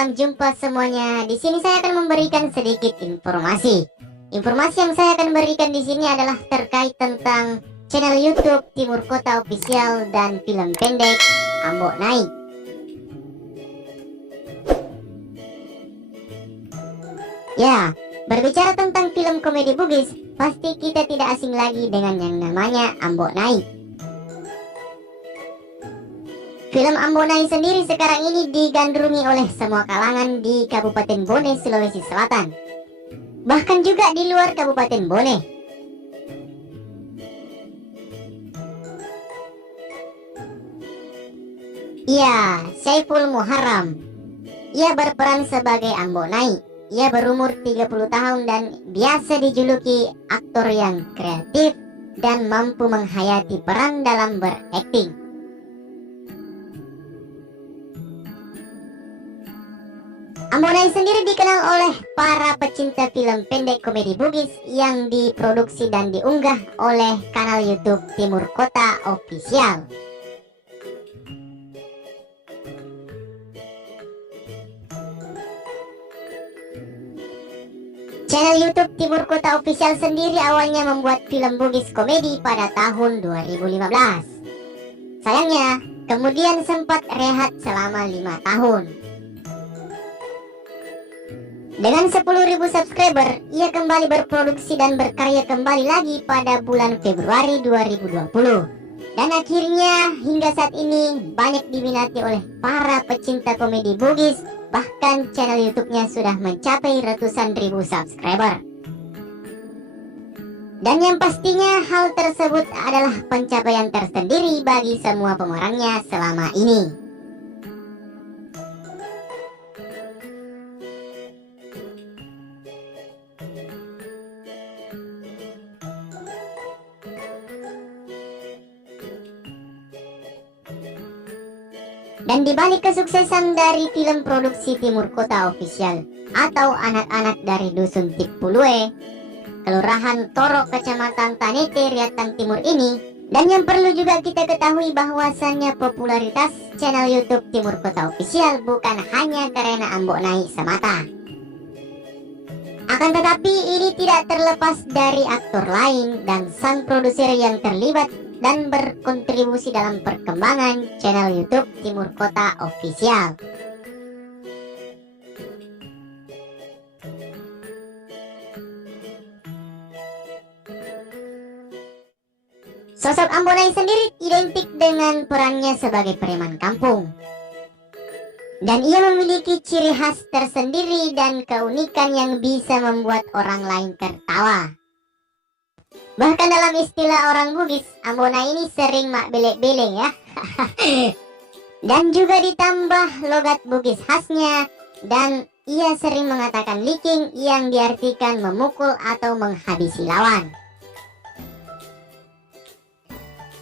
salam jumpa semuanya. Di sini saya akan memberikan sedikit informasi. Informasi yang saya akan berikan di sini adalah terkait tentang channel YouTube Timur Kota Official dan film pendek Ambok Naik. Ya, berbicara tentang film komedi Bugis, pasti kita tidak asing lagi dengan yang namanya Ambok Naik. Film Ambok Naik sendiri sekarang ini digandrungi oleh semua kalangan di Kabupaten Bone, Sulawesi Selatan. Bahkan juga di luar Kabupaten Bone. Ya, Saiful Muharram. Ia berperan sebagai Ambok Naik. Ia berumur 30 tahun dan biasa dijuluki aktor yang kreatif dan mampu menghayati peran dalam berakting. Ambok Naik sendiri dikenal oleh para pecinta film pendek komedi Bugis yang diproduksi dan diunggah oleh kanal YouTube Timur Kota Official. Channel YouTube Timur Kota Official sendiri awalnya membuat film Bugis komedi pada tahun 2015. Sayangnya, kemudian sempat rehat selama 5 tahun. Dengan 10.000 subscriber, ia kembali berproduksi dan berkarya kembali lagi pada bulan Februari 2020. Dan akhirnya hingga saat ini banyak diminati oleh para pecinta komedi Bugis, bahkan channel YouTube-nya sudah mencapai ratusan ribu subscriber. Dan yang pastinya hal tersebut adalah pencapaian tersendiri bagi semua pemerannya selama ini. Dan dibalik kesuksesan dari film produksi Timur Kota Official atau anak-anak dari Dusun Tipulue, Kelurahan Torok, Kecamatan Tanete, Riatang Timur ini, dan yang perlu juga kita ketahui bahwasannya popularitas channel YouTube Timur Kota Official bukan hanya karena Ambok Naik semata. Akan tetapi ini tidak terlepas dari aktor lain dan sang produser yang terlibat dan berkontribusi dalam perkembangan channel YouTube Timur Kota Official. Sosok Ambok Naik sendiri identik dengan perannya sebagai preman kampung. Dan ia memiliki ciri khas tersendiri dan keunikan yang bisa membuat orang lain tertawa. Bahkan dalam istilah orang Bugis, Ambok Naik ini sering mak belek-beleng ya. Dan juga ditambah logat Bugis khasnya, dan ia sering mengatakan liking yang diartikan memukul atau menghabisi lawan.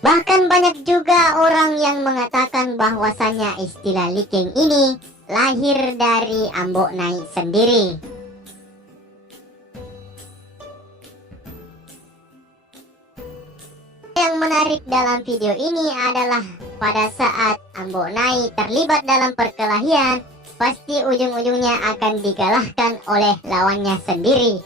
Bahkan banyak juga orang yang mengatakan bahwasannya istilah liking ini lahir dari Ambok Naik sendiri. Yang menarik dalam video ini adalah pada saat Ambok Naik terlibat dalam perkelahian, pasti ujung-ujungnya akan dikalahkan oleh lawannya sendiri.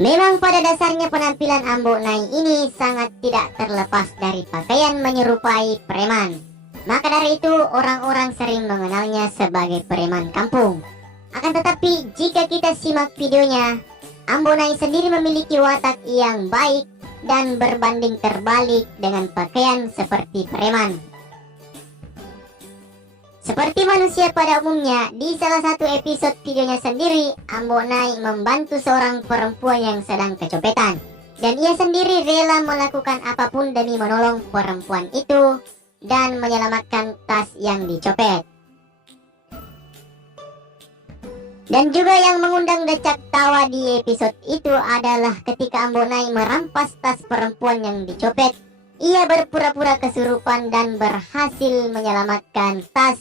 Memang pada dasarnya penampilan Ambok Naik ini sangat tidak terlepas dari pakaian menyerupai preman. Maka dari itu orang-orang sering mengenalnya sebagai preman kampung. Akan tetapi jika kita simak videonya, Ambok Naik sendiri memiliki watak yang baik dan berbanding terbalik dengan pakaian seperti preman. Seperti manusia pada umumnya, di salah satu episode videonya sendiri, Ambok Naik membantu seorang perempuan yang sedang kecopetan. Dan ia sendiri rela melakukan apapun demi menolong perempuan itu dan menyelamatkan tas yang dicopet. Dan juga yang mengundang decak tawa di episode itu adalah ketika Ambok Naik merampas tas perempuan yang dicopet. Ia berpura-pura kesurupan dan berhasil menyelamatkan tas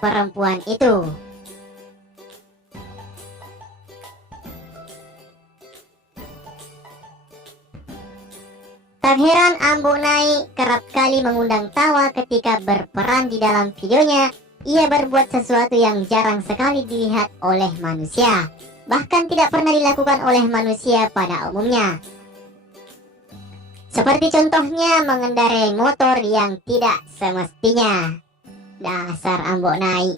perempuan itu. Tak heran Ambo Nai kerap kali mengundang tawa ketika berperan di dalam videonya. Ia berbuat sesuatu yang jarang sekali dilihat oleh manusia, bahkan tidak pernah dilakukan oleh manusia pada umumnya. Seperti contohnya mengendarai motor yang tidak semestinya. Dasar Ambo Nai.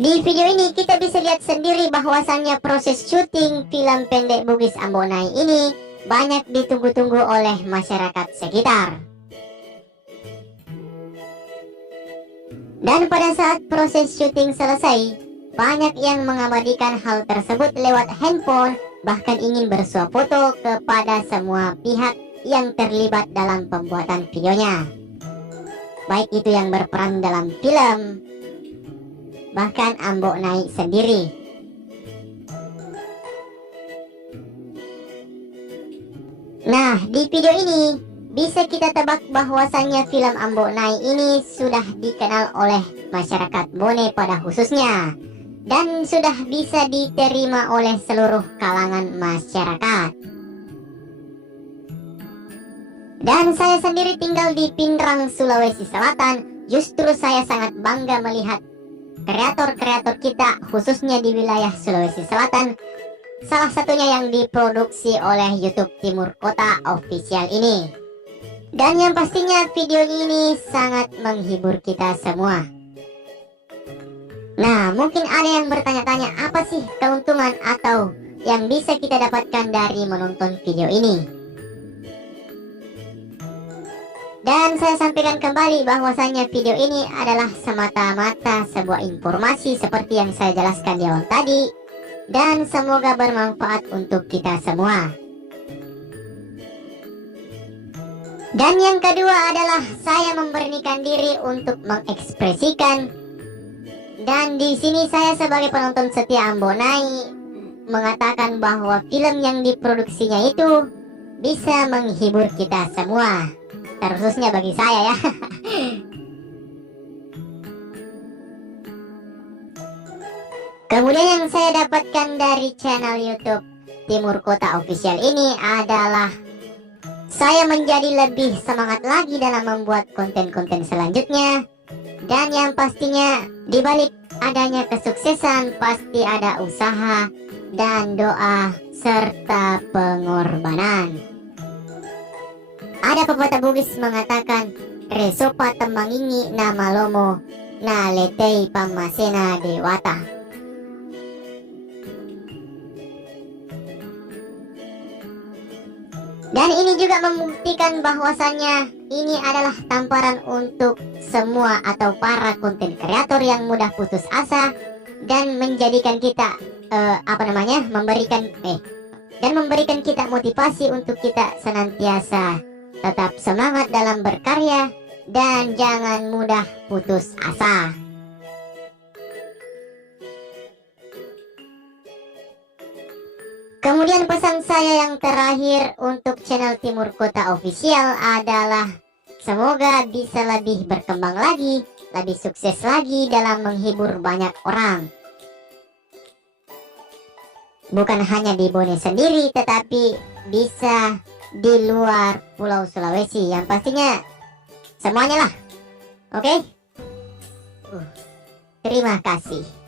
Di video ini kita bisa lihat sendiri bahwasannya proses syuting film pendek Bugis Ambo Nai ini banyak ditunggu-tunggu oleh masyarakat sekitar. Dan pada saat proses syuting selesai, banyak yang mengabadikan hal tersebut lewat handphone, bahkan ingin bersuah foto kepada semua pihak yang terlibat dalam pembuatan videonya. Baik itu yang berperan dalam film, bahkan Ambo Nai sendiri. Nah, di video ini bisa kita tebak bahwasannya film Ambo Nai ini sudah dikenal oleh masyarakat Bone pada khususnya, dan sudah bisa diterima oleh seluruh kalangan masyarakat. Dan saya sendiri tinggal di Pindrang, Sulawesi Selatan. Justru saya sangat bangga melihat kreator-kreator kita khususnya di wilayah Sulawesi Selatan, salah satunya yang diproduksi oleh YouTube Timur Kota Official ini. Dan yang pastinya video ini sangat menghibur kita semua. Nah, mungkin ada yang bertanya-tanya, apa sih keuntungan atau yang bisa kita dapatkan dari menonton video ini? Dan saya sampaikan kembali bahwasannya video ini adalah semata-mata sebuah informasi seperti yang saya jelaskan di awal tadi, dan semoga bermanfaat untuk kita semua. Dan yang kedua adalah saya memberanikan diri untuk mengekspresikan, dan di sini saya sebagai penonton setia Ambo Nai mengatakan bahwa film yang diproduksinya itu bisa menghibur kita semua, terkhususnya bagi saya ya. Kemudian yang saya dapatkan dari channel YouTube Timur Kota Official ini adalah saya menjadi lebih semangat lagi dalam membuat konten-konten selanjutnya. Dan yang pastinya dibalik adanya kesuksesan pasti ada usaha dan doa serta pengorbanan. Ada pepatah Bugis mengatakan, resopa tembangingi nama lomo na letei pamasena dewata. Dan ini juga membuktikan bahwasannya ini adalah tamparan untuk semua atau para konten kreator yang mudah putus asa dan menjadikan kita memberikan kita motivasi untuk kita senantiasa tetap semangat dalam berkarya dan jangan mudah putus asa. Kemudian pesan saya yang terakhir untuk channel Timur Kota Official adalah semoga bisa lebih berkembang lagi, lebih sukses lagi dalam menghibur banyak orang. Bukan hanya di Bone sendiri, tetapi bisa di luar Pulau Sulawesi, yang pastinya semuanya lah. Oke? Terima kasih.